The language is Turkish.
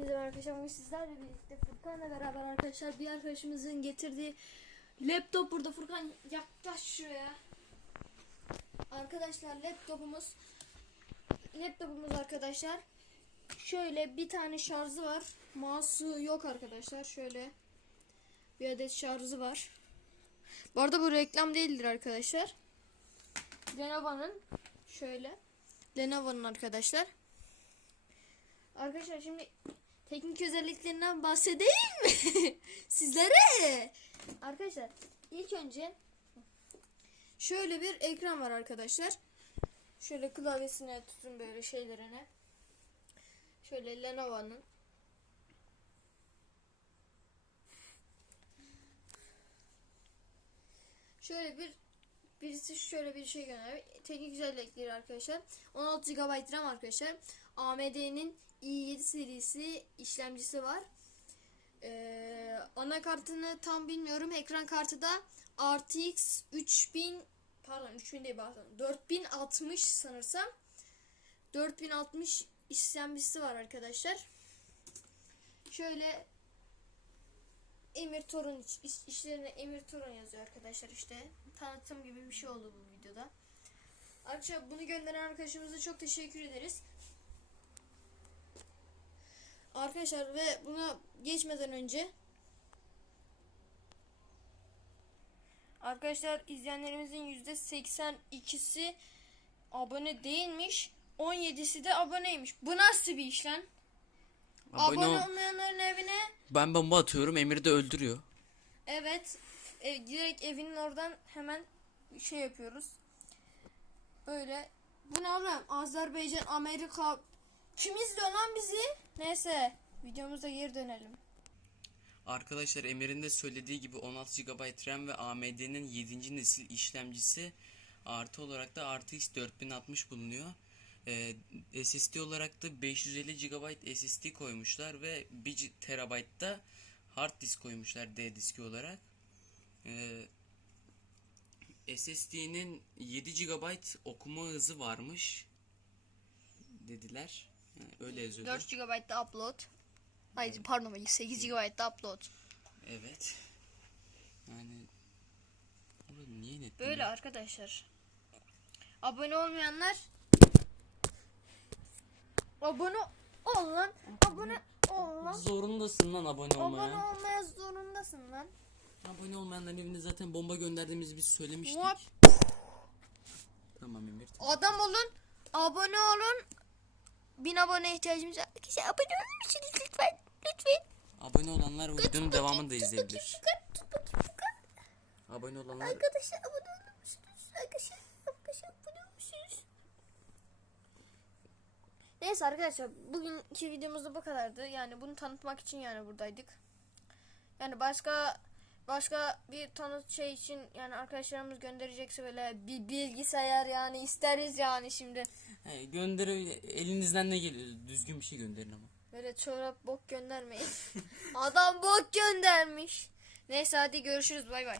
Hepinize arkadaşlar. Bugün sizlerle birlikte Furkan'la beraber arkadaşlar bir arkadaşımızın getirdiği laptop burada. Furkan yaklaş şuraya. Arkadaşlar laptopumuz laptopumuz arkadaşlar şöyle bir tane şarjı var. Mouse'u yok arkadaşlar. Şöyle bir adet şarjı var. Bu arada bu reklam değildir arkadaşlar. Lenovo'nun şöyle Lenovo'nun arkadaşlar. Arkadaşlar şimdi teknik özelliklerinden bahsedeyim mi? Sizlere. Arkadaşlar ilk önce şöyle bir ekran var arkadaşlar. Şöyle klavyesine tutun böyle şeylerine. Şöyle Lenovo'nun. Şöyle bir birisi şöyle bir şey göndermiş. Teknik özellikleri arkadaşlar. 16 GB RAM arkadaşlar. AMD'nin i7 serisi işlemcisi var. Ee, anakartını tam bilmiyorum. Ekran kartı da RTX 3000 pardon 3000 değil pardon 4060 sanırsam. 4060 işlemcisi var arkadaşlar. Şöyle Emir Torun iş- iş- işlerine Emir Torun yazıyor arkadaşlar işte. Tanıtım gibi bir şey oldu bu videoda. Arkadaşlar bunu gönderen arkadaşımıza çok teşekkür ederiz. Arkadaşlar ve buna geçmeden önce Arkadaşlar izleyenlerimizin %82'si abone değilmiş. 17'si de aboneymiş. Bu nasıl bir iş lan? Abone ol- olmayanların evine Ben bomba atıyorum Emir de öldürüyor. Evet. E, direkt evinin oradan hemen şey yapıyoruz. Böyle. Bu ne oğlum? Azerbaycan, Amerika. Kim izliyor lan bizi? Neyse. Videomuza geri dönelim. Arkadaşlar Emir'in de söylediği gibi 16 GB RAM ve AMD'nin 7. nesil işlemcisi artı olarak da RTX 4060 bulunuyor. Ee, SSD olarak da 550 GB SSD koymuşlar ve 1 TB da hard disk koymuşlar D diski olarak. Ee, SSD'nin 7 GB okuma hızı varmış dediler. Yani öyle yazıyordu. 4 GB da upload. Hayır pardon 8 GB da upload. Evet. Yani niye net Böyle arkadaşlar. Abone olmayanlar Abone ol lan. Abone ol lan. Zorundasın lan abone Abone olmaya. olmaya zorundasın lan. Abone olmayanların evine zaten bomba gönderdiğimizi biz söylemiştik. Hop. Tamam Emir. Adam olun. Abone olun. Bin abone ihtiyacımız var. Arkadaşlar abone olur musunuz lütfen? Lütfen. Abone olanlar bu videonun devamını da izleyebilir. Abone olanlar Arkadaşlar abone olur musunuz? Arkadaşlar abone olur musunuz? Neyse arkadaşlar bugünkü videomuz da bu kadardı. Yani bunu tanıtmak için yani buradaydık. Yani başka başka bir tanıt şey için yani arkadaşlarımız gönderecekse böyle bir bilgisayar yani isteriz yani şimdi. He, gönder elinizden ne geliyor düzgün bir şey gönderin ama. Böyle çorap bok göndermeyin. Adam bok göndermiş. Neyse hadi görüşürüz bay bay.